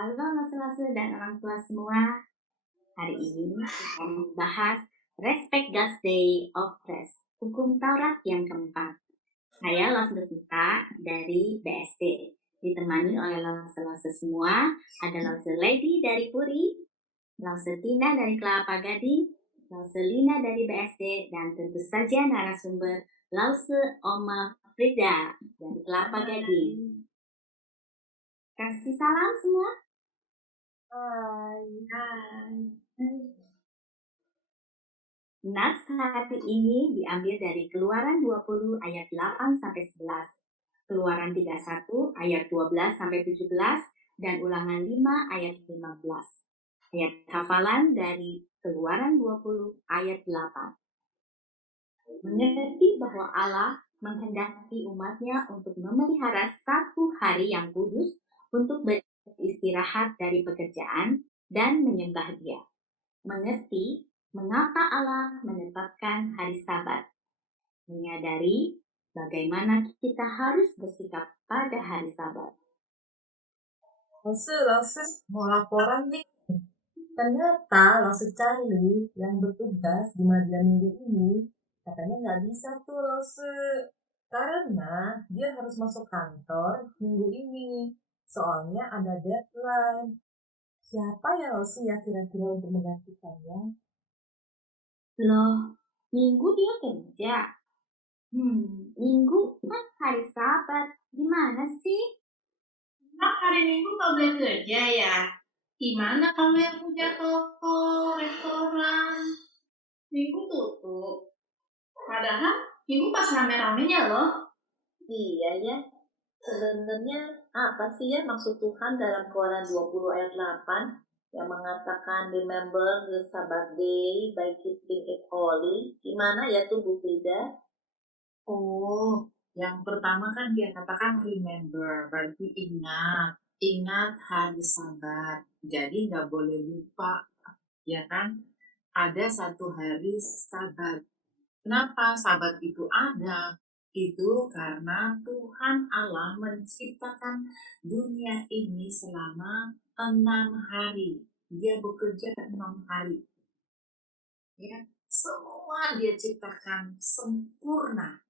Halo Mas dan orang tua semua. Hari ini kita membahas Respect God's Day of Rest, Hukum Taurat yang keempat. Saya Losdesmita dari BSD, ditemani oleh Lose semua. Ada Lose Lady dari Puri, Lose Tina dari Kelapa Gading, Lose Lina dari BSD, dan tentu saja narasumber Lose Oma Frida dari Kelapa Gading. Kasih salam semua. Hai. Nas hari ini diambil dari Keluaran 20 ayat 8 sampai 11, Keluaran 31 ayat 12 sampai 17, dan Ulangan 5 ayat 15. Ayat hafalan dari Keluaran 20 ayat 8. Mengerti bahwa Allah menghendaki umatnya untuk memelihara satu hari yang kudus untuk beristirahat dari pekerjaan dan menyembah Dia. Mengerti mengapa Allah menetapkan hari Sabat. Menyadari bagaimana kita harus bersikap pada hari Sabat. Lose, mau laporan nih. Ternyata Lose Charlie yang bertugas di Madia minggu ini katanya nggak bisa tuh Lose. Karena dia harus masuk kantor minggu ini. Soalnya ada deadline. Siapa ya Lose ya kira-kira untuk menggantikannya? Loh, minggu dia kerja. Minggu kan hari Sabat. Gimana sih? Hari Minggu kau boleh kerja ya? Gimana kalau yang punya toko, restoran? Minggu tutup. Padahal Minggu pas rame-ramenya loh. Iya ya, sebenarnya apa sih ya maksud Tuhan dalam Keluaran 20 ayat 8 yang mengatakan remember the Sabbath day by keeping it holy? Gimana ya tuh Bu Frida? Oh, yang pertama kan dia katakan remember, berarti ingat hari Sabat. Jadi nggak boleh lupa, ya kan? Ada satu hari Sabat. Kenapa Sabat itu ada? Itu karena Tuhan Allah menciptakan dunia ini selama 6 hari. Dia bekerja 6 hari. Ya, semua dia ciptakan sempurna.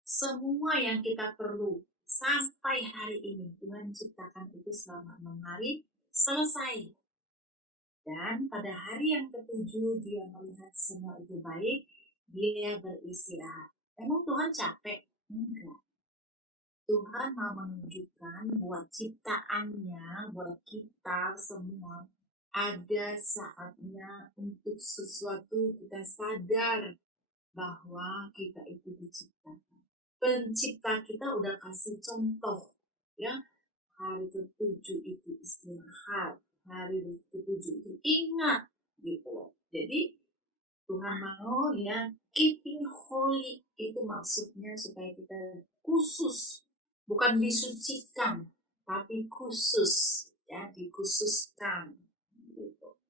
Semua yang kita perlu sampai hari ini Tuhan ciptakan itu selama 6 hari selesai. Dan pada hari yang ketujuh dia melihat semua itu baik, dia beristirahat. Emang Tuhan capek? Enggak. Tuhan mau menunjukkan buat ciptaannya, buat kita semua, ada saatnya untuk sesuatu kita sadar bahwa kita itu diciptakan. Pencipta kita udah kasih contoh, ya, hari ketujuh itu istirahat, hari ketujuh itu ingat, gitu. Jadi Tuhan mau ya keeping holy itu maksudnya supaya kita khusus, bukan disucikan, tapi khusus, ya, dikhususkan, gitu.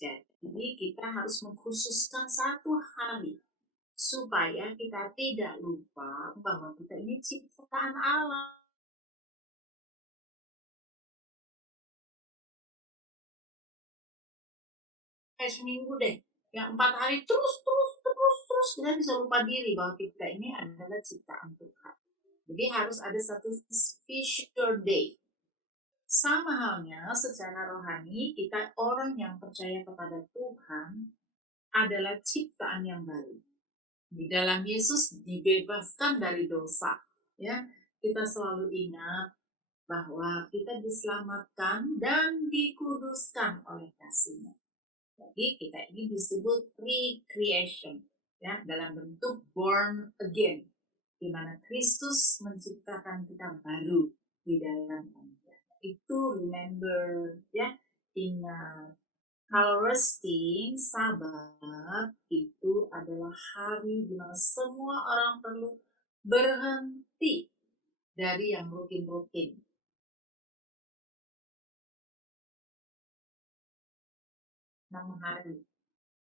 Jadi kita harus mengkhususkan satu hari supaya kita tidak lupa bahwa kita ini ciptaan Allah. Kayak seminggu deh, yang 4 hari terus kita bisa lupa diri bahwa kita ini adalah ciptaan Tuhan. Jadi harus ada satu special day. Sama halnya secara rohani, kita orang yang percaya kepada Tuhan adalah ciptaan yang baru. Di dalam Yesus dibebaskan dari dosa, ya. Kita selalu ingat bahwa kita diselamatkan dan dikuduskan oleh kasih-Nya. Jadi kita ini disebut recreation, ya, dalam bentuk born again, di mana Kristus menciptakan kita baru di dalam Dia. Itu remember, ya, ingat. Kalau resting, Sabat itu adalah hari di mana semua orang perlu berhenti dari yang rutin-rutin. 6 hari.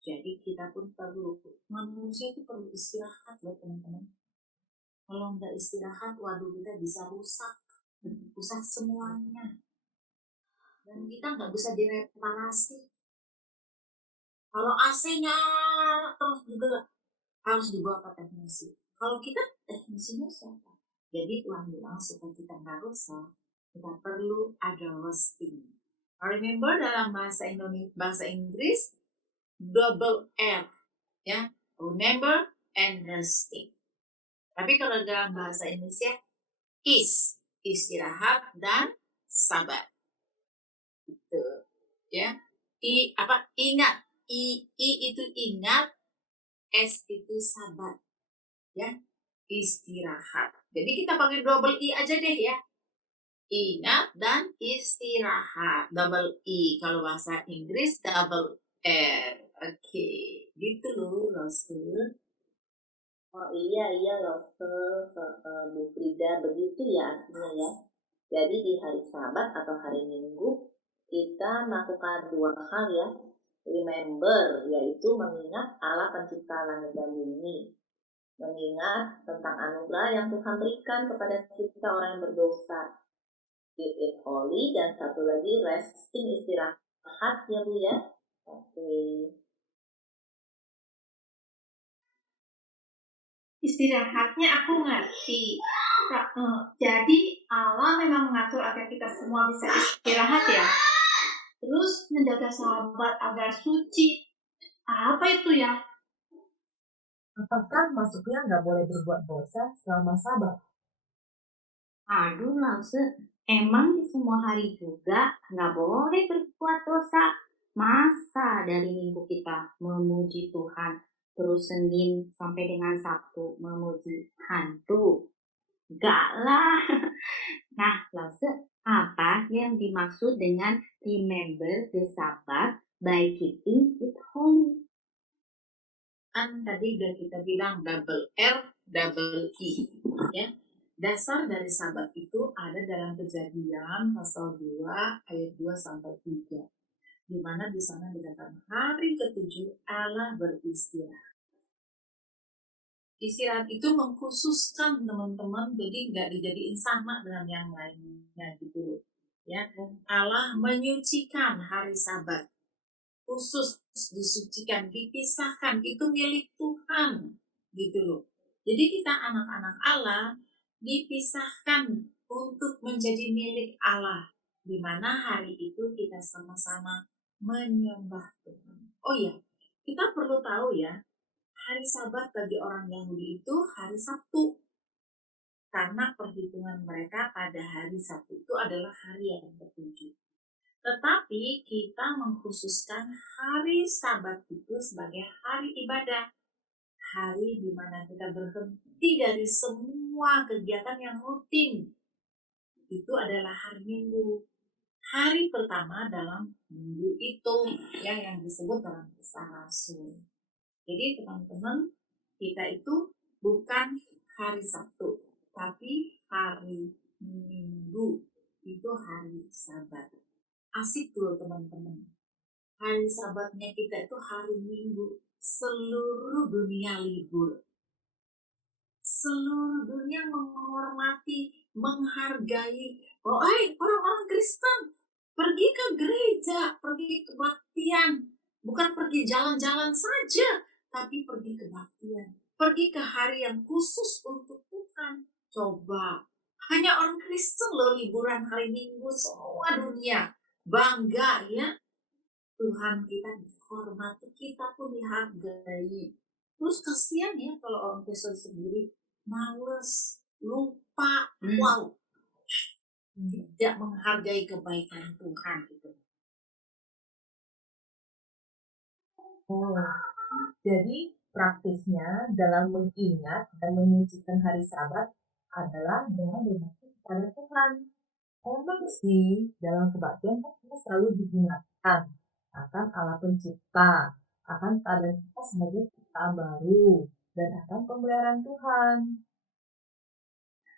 Jadi kita pun perlu, manusia itu perlu istirahat loh teman-teman. Kalau nggak istirahat, waduh kita bisa rusak semuanya. dan kita nggak bisa direparasi. Kalau AC-nya terus juga harus dibawa ke teknisi. Kalau kita teknisinya siapa? Jadi Tuhan bilang supaya kita nggak rusak, kita perlu ada roasting. Remember dalam bahasa Indonesia, bahasa Inggris, double R, ya, remember and roasting. Tapi kalau dalam bahasa Indonesia, istirahat dan sabar. Gitu, ya. Ingat. I itu ingat, S itu sabar, ya, istirahat. Jadi kita pakai double I aja deh ya. Ingat dan istirahat, double I. Kalau bahasa Inggris double R. Oke, gitu loh, Rasul. Oh iya loh, Bu Frida, begitu ya artinya ya. Jadi di hari Sabat atau hari Minggu kita melakukan dua hal ya. Remember, yaitu mengingat Allah pencipta langit dan bumi. Mengingat tentang anugerah yang Tuhan berikan kepada kita orang yang berdosa. Keep it holy, dan satu lagi resting, istirahat ya Bu ya. Oke. Istirahatnya aku ngerti. Jadi Allah memang mengatur agar kita semua bisa istirahat ya. Terus menjaga sahabat agar suci. Apa itu ya? Apakah maksudnya nggak boleh berbuat dosa selama Sabat? Aduh, Lause, emang di semua hari juga nggak boleh berbuat dosa? Masa dari Minggu kita memuji Tuhan, terus Senin sampai dengan Sabtu memuji hantu? Enggak lah. Nah, Lause, apa yang dimaksud dengan remember the Sabbath by keeping it holy? Kan tadi udah kita bilang double R, double I, ya. Dasar dari Sabat itu ada dalam Kejadian pasal 2 ayat 2 sampai 3. Di mana di sana dikatakan hari ke-7 Allah beristirahat. Istirahat itu mengkhususkan teman-teman, jadi nggak dijadiin sama dengan yang lainnya gitu, ya. Allah menyucikan hari Sabat, khusus disucikan, dipisahkan, itu milik Tuhan gitu loh. Jadi kita anak-anak Allah dipisahkan untuk menjadi milik Allah, di mana hari itu kita sama-sama menyembah Tuhan. Oh ya, kita perlu tahu ya, hari Sabat bagi orang Yahudi itu hari Sabtu, karena perhitungan mereka pada hari Sabtu itu adalah hari yang ke-7. Tetapi kita mengkhususkan hari Sabat itu sebagai hari ibadah. Hari di mana kita berhenti dari semua kegiatan yang rutin. Itu adalah hari Minggu. Hari pertama dalam minggu itu, ya, yang disebut dalam Kisah Rasul. Jadi teman-teman, kita itu bukan hari Sabtu, tapi hari Minggu. Itu hari Sabat. Asik tuh teman-teman. Hari Sabatnya kita itu hari Minggu. Seluruh dunia libur. Seluruh dunia menghormati, menghargai. Orang-orang Kristen pergi ke gereja, pergi ke kebaktian. Bukan pergi jalan-jalan saja, tapi pergi ke kebaktian. Pergi ke hari yang khusus untuk Tuhan. Coba, hanya orang Kristen loh liburan hari Minggu, semua dunia bangga ya, Tuhan kita dihormati, kita pun dihargai. Terus kasihan ya kalau orang Kristen sendiri males, lupa, wow, tidak menghargai kebaikan Tuhan gitu. Oh, jadi praktisnya dalam mengingat dan menyucikan hari Sabat adalah dengan berbakti kepada Tuhan. Emang sih, dalam kebaktian kan kita selalu diingatkan akan Allah pencipta, akan keadaan kita sebagai ciptaan baru, dan akan pemeliharaan Tuhan.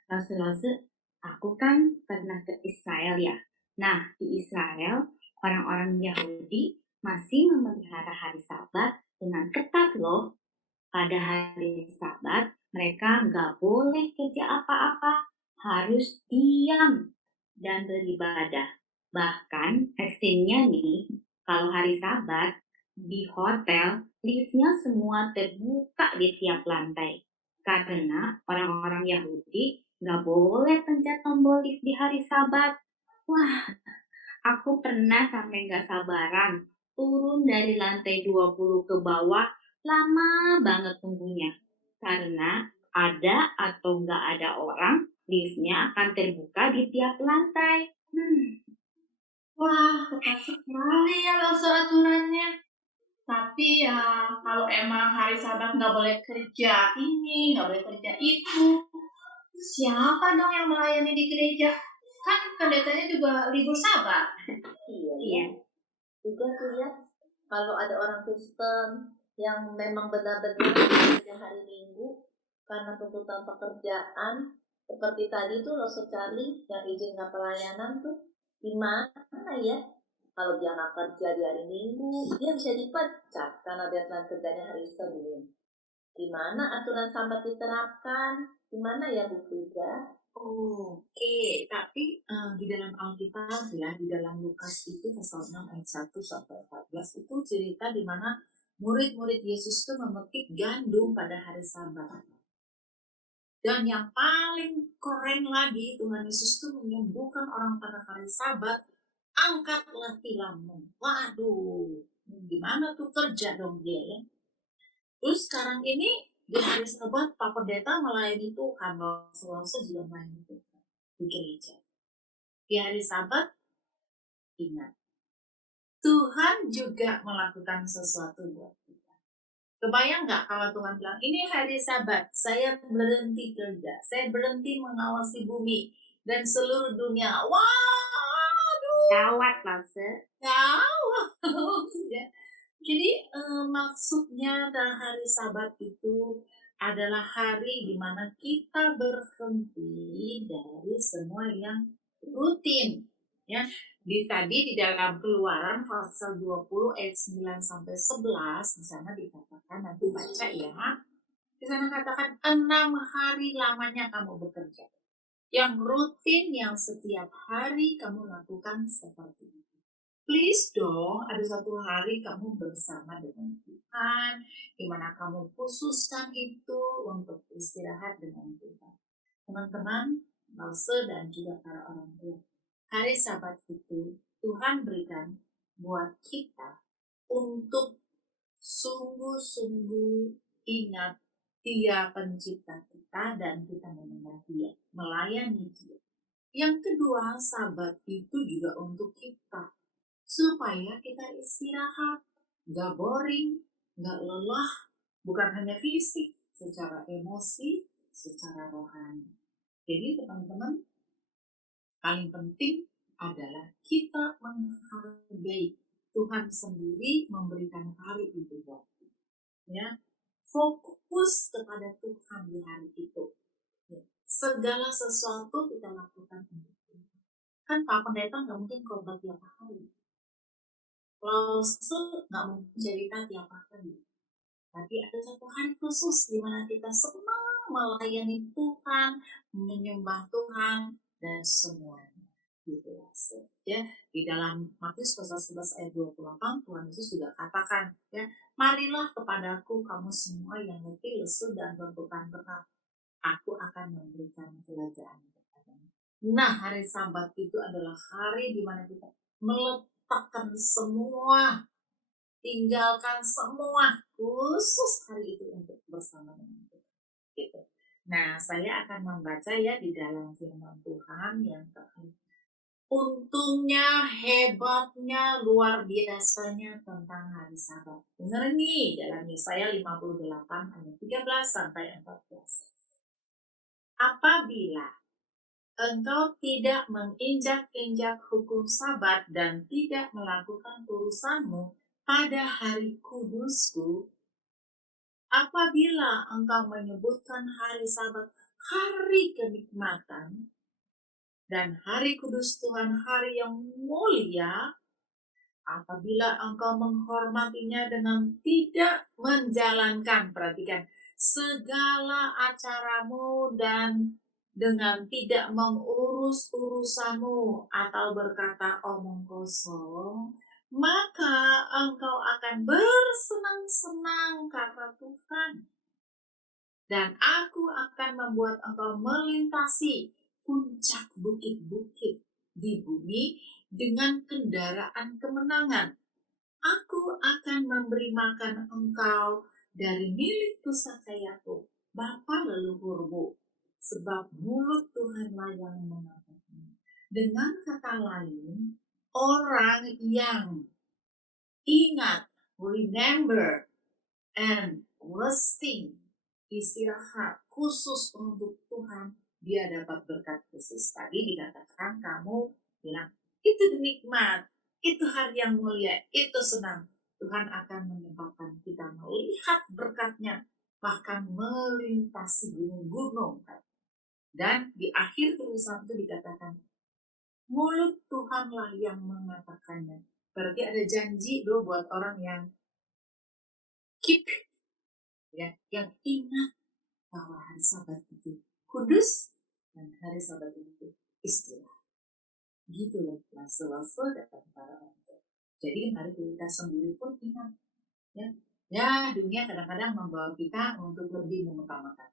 Lause, aku kan pernah ke Israel ya. Nah, di Israel, orang-orang Yahudi masih memelihara hari Sabat dengan ketat loh. Pada hari Sabat, mereka nggak boleh kerja apa-apa, harus diam dan beribadah. Bahkan ekstrimnya nih, kalau hari Sabat di hotel, liftnya semua terbuka di tiap lantai. Karena orang-orang Yahudi nggak boleh pencet tombol lift di hari Sabat. Wah, aku pernah sampai nggak sabaran turun dari lantai 20 ke bawah, lama banget tunggunya. Karena ada atau nggak ada orang, liftnya akan terbuka di tiap lantai. Wah, ketat sekali ya loh aturannya. Tapi ya, kalau emang hari Sabat nggak boleh kerja ini, nggak boleh kerja itu, siapa dong yang melayani di gereja? Kan pendetanya juga libur Sabat. Iya, Iya. juga tuh ya, kalau ada orang Kristen yang memang benar-benar bekerja hari Minggu karena tuntutan pekerjaan, seperti tadi tuh lo secari yang izinkan pelayanan tuh, gimana ya? Kalau dia nggak kerja di hari Minggu, dia bisa dipecat karena deadline kerjanya hari Senin. Gimana aturan Sabat diterapkan? Gimana ya Bu Frida? Oke, tapi di dalam Alkitab ya, di dalam Lukas itu pasal 6 ayat 1 sampai 14 itu cerita di mana murid-murid Yesus itu memetik gandum pada hari Sabat. Dan yang paling keren lagi, Tuhan Yesus itu menyembuhkan orang pada hari Sabat, angkatlah tilammu. Waduh, gimana tuh kerja dong dia ya? Terus sekarang ini di hari Sabat Pak Pendeta melayani Tuhan, Selasa juga melayani Tuhan di gereja. Di hari Sabat, ingat, Tuhan juga melakukan sesuatu buat kita. Kebayang nggak kalau Tuhan bilang, ini hari Sabat, saya berhenti kerja, saya berhenti mengawasi bumi dan seluruh dunia. Waduh, Gawat lah, gawat. Ya. Jadi maksudnya dalam hari Sabat itu adalah hari di mana kita berhenti dari semua yang rutin. Ya, tadi di dalam Keluaran pasal 20 ayat 9 sampai 11 di sana dikatakan, nanti baca ya. Di sana katakan 6 hari lamanya kamu bekerja. Yang rutin, yang setiap hari kamu lakukan seperti itu. Please dong, ada satu hari kamu bersama dengan Tuhan, di mana kamu khususkan itu untuk istirahat dengan Tuhan. Teman-teman, Lause dan juga para orang tua, hari Sabat itu Tuhan berikan buat kita untuk sungguh-sungguh ingat Dia pencipta kita dan kita menyembah Dia, melayani Dia. Yang kedua, Sabat itu juga untuk kita, supaya kita istirahat, gak boring, gak lelah, bukan hanya fisik, secara emosi, secara rohani. Jadi teman-teman, paling penting adalah kita menghargai Tuhan sendiri memberikan hari itu buat kita. Ya, fokus kepada Tuhan di hari itu. Ya, segala sesuatu kita lakukan untuk Tuhan. Kan Pak Pendeta nggak mungkin khotbah tiap hari. Klausul nggak mungkin cerita tiap hari, tapi ada satu hari khusus di mana kita senang melayani Tuhan, menyembah Tuhan dan semuanya. Gitu ya. Di dalam Matius pasal 11 ayat 28 Tuhan Yesus juga katakan ya, marilah kepadaku kamu semua yang letih, lesu dan berbeban berat, aku akan memberikan kebahagiaan kepadamu. Nah, hari Sabat itu adalah hari di mana kita meletakkan semua, tinggalkan semua, khusus hari itu untuk bersama dengan Tuhan. Gitu. Nah, saya akan membaca ya di dalam firman Tuhan yang terakhir. Untungnya, hebatnya, luar biasanya tentang hari Sabat. Dengar nih dalam Yesaya 58 ayat 13 sampai 14. Apabila engkau tidak menginjak-injak hukum Sabat dan tidak melakukan urusanmu pada hari kudusku, apabila engkau menyebutkan hari Sabat hari kenikmatan dan hari kudus Tuhan hari yang mulia, apabila engkau menghormatinya dengan tidak menjalankan, perhatikan, segala acaramu dan dengan tidak mengurus mengurus urusanmu atau berkata omong kosong, maka engkau akan bersenang-senang karena Tuhan. Dan aku akan membuat engkau melintasi puncak bukit-bukit di bumi dengan kendaraan kemenangan. Aku akan memberi makan engkau dari milik pusaka Yakub, bapa leluhurmu, sebab mulut Tuhanlah yang mengatakan. Dengan kata lain, orang yang ingat, remember, and resting, istirahat khusus untuk Tuhan, dia dapat berkat khusus. Tadi dikatakan kamu bilang, itu nikmat, itu hari yang mulia, itu senang. Tuhan akan menyebabkan kita melihat berkatnya, bahkan melintasi gunung-gunung. Dan di akhir tulisan itu dikatakan, mulut Tuhanlah yang mengatakannya. Berarti ada janji loh buat orang yang keep, ya, yang ingat bahwa hari Sabat itu kudus dan hari Sabat itu istirahat. Gitu loh, langsung dapat para orang. Jadi mari kita sendiri pun ingat, ya dunia kadang-kadang membawa kita untuk lebih mengutamakan.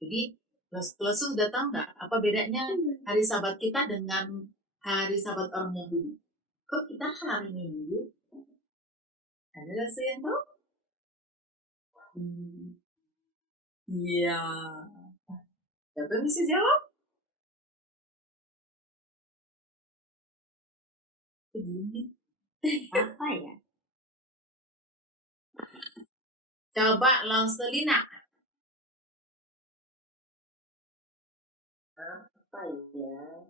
Jadi Langsung sudah tahu nggak apa bedanya hari Sabat kita dengan hari Sabat orang Yahudi? Kok kita hari Minggu? Ada rasa yang tahu? Iya. Siapa yang bisa jawab? Begini. Apa ya? Coba Lauselina. Apa ya?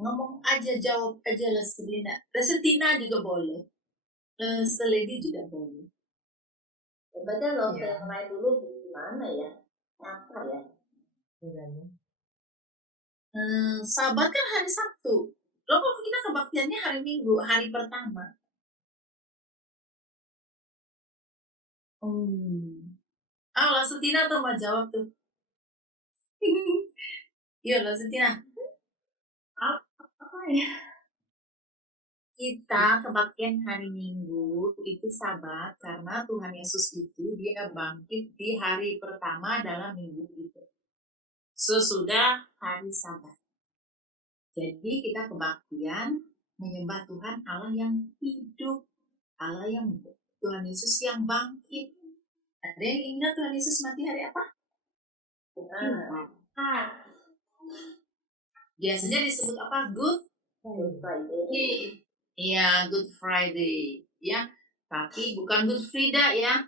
Ngomong aja, jawab aja Lauselina. Lauselina juga boleh. Lauselidi juga boleh. Baca loh yang lain dulu gimana ya? Apa ya? Sabat kan hari Sabtu. Loh kok kita kebaktiannya hari Minggu, hari pertama. Lauselina tuh mau jawab tuh. Iya Lauselina. Apa ya? Kita kebaktian hari Minggu itu Sabat karena Tuhan Yesus itu dia bangkit di hari pertama dalam minggu itu. Sesudah hari Sabat. Jadi kita kebaktian menyembah Tuhan Allah yang hidup, Allah yang Tuhan Yesus yang bangkit. Ada yang ingat Tuhan Yesus mati hari apa? Biasanya disebut apa? Good Friday. Iya, Good Friday, ya. Tapi bukan Good Frida ya.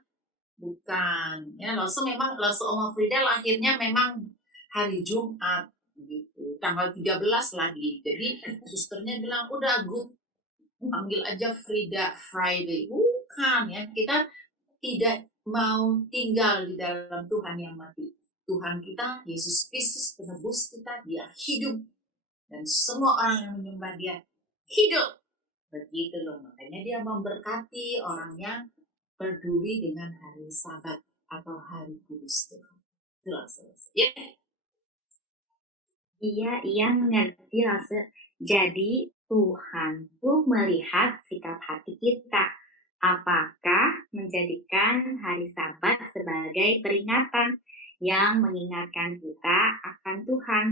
Bukan. Ya, langsung Oma Frida lahirnya memang hari Jumat gitu. Tanggal 13 lagi. Jadi susternya bilang, "Udah Good, panggil aja Frida Friday." Bukan ya. Kita tidak mau tinggal di dalam Tuhan yang mati. Tuhan kita, Yesus Kristus penebus kita, dia hidup. Dan semua orang yang menyembah dia hidup. Begitu loh, makanya dia memberkati orang yang peduli dengan hari Sabat atau hari kudus Tuhan. Jelas. Ya. Iya mengerti langsung. Jadi Tuhan tuh melihat sikap hati kita. Apakah menjadikan hari Sabat sebagai peringatan yang mengingatkan kita akan Tuhan,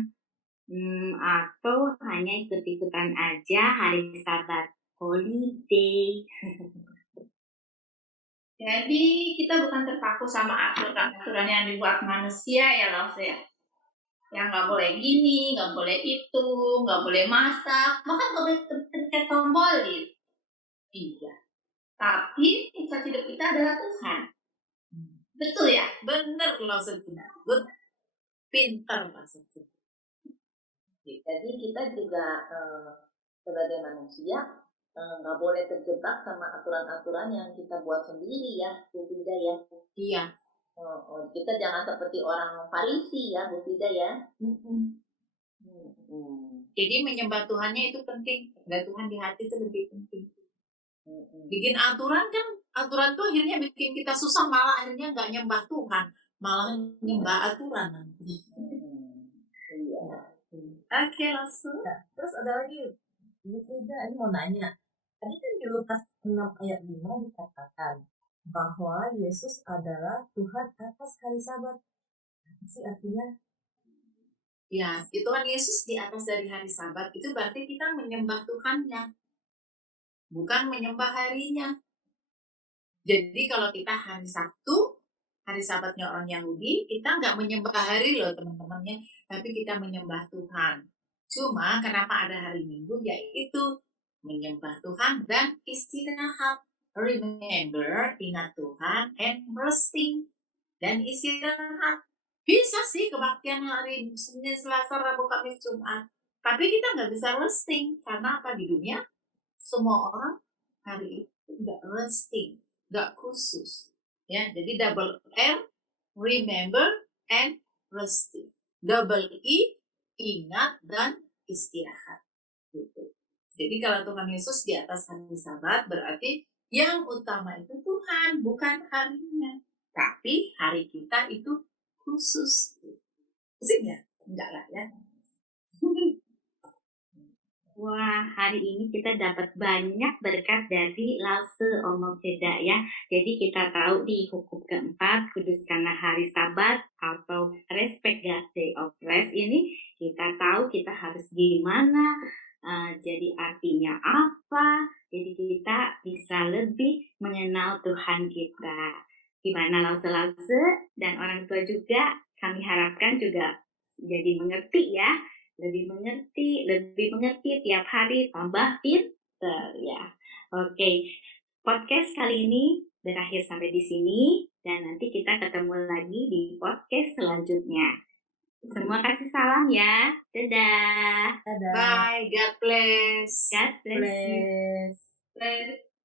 atau hanya ikut-ikutan aja hari Sabat, holiday. Jadi kita bukan terpaku sama aturan yang dibuat manusia ya Laus ya. Yang nggak boleh gini, nggak boleh itu, nggak boleh masak, bahkan nggak boleh pencet tombol gitu. Iya. Tapi pusat hidup kita adalah Tuhan. Betul ya? Bener Lauselina. Good. Pintar Lauselina. Jadi kita juga sebagai manusia nggak boleh terjebak sama aturan-aturan yang kita buat sendiri ya, Bu Frida ya. Iya. Kita jangan seperti orang Farisi ya, Bu Frida ya. Jadi menyembah Tuhannya itu penting. Ada Tuhan di hati itu lebih penting. Bikin aturan kan, aturan tuh akhirnya bikin kita susah, malah akhirnya nggak nyembah Tuhan. malah nyembah aturan nanti. Iya. Oke, langsung. Nah, terus ada lagi, Bu Frida, ini mau nanya. Tadi kan di Lukas 6 ayat 5 dikatakan bahwa Yesus adalah Tuhan atas hari Sabat. Apa sih artinya? Ya, Tuhan Yesus di atas dari hari Sabat itu berarti kita menyembah Tuhannya, bukan menyembah harinya. Jadi kalau kita hari Sabtu, hari Sabatnya orang Yahudi, kita nggak menyembah hari loh teman-temannya, tapi kita menyembah Tuhan. Cuma kenapa ada hari Minggu, yaitu menyembah Tuhan dan istirahat. Remember, ingat Tuhan, and resting, dan istirahat. Bisa sih kebaktian hari Senin, Selasa, Rabu, Kamis, Jumat. Tapi kita nggak bisa resting. Karena apa? Di dunia, semua orang hari itu nggak resting, nggak khusus. Ya, jadi double R, remember, and resting. Double I, ingat dan istirahat. Gitu. Jadi kalau Tuhan Yesus di atas hari Sabat, berarti yang utama itu Tuhan, bukan harinya. Tapi hari kita itu khusus. Pusing ya? Enggak lah ya. Wah, hari ini kita dapat banyak berkat dari Lause Oma Frida ya. Jadi kita tahu di hukum keempat, kuduskanlah hari Sabat atau respect God's day of rest ini, kita tahu kita harus gimana, jadi artinya apa, jadi kita bisa lebih mengenal Tuhan kita. Gimana Lause-Lause dan orang tua juga, kami harapkan juga jadi mengerti ya. Lebih mengerti tiap hari, tambah pinter ya. Oke, podcast kali ini berakhir sampai di sini dan nanti kita ketemu lagi di podcast selanjutnya. Semua kasih salam ya. Dadah. Dadah. Bye, God bless. God bless you.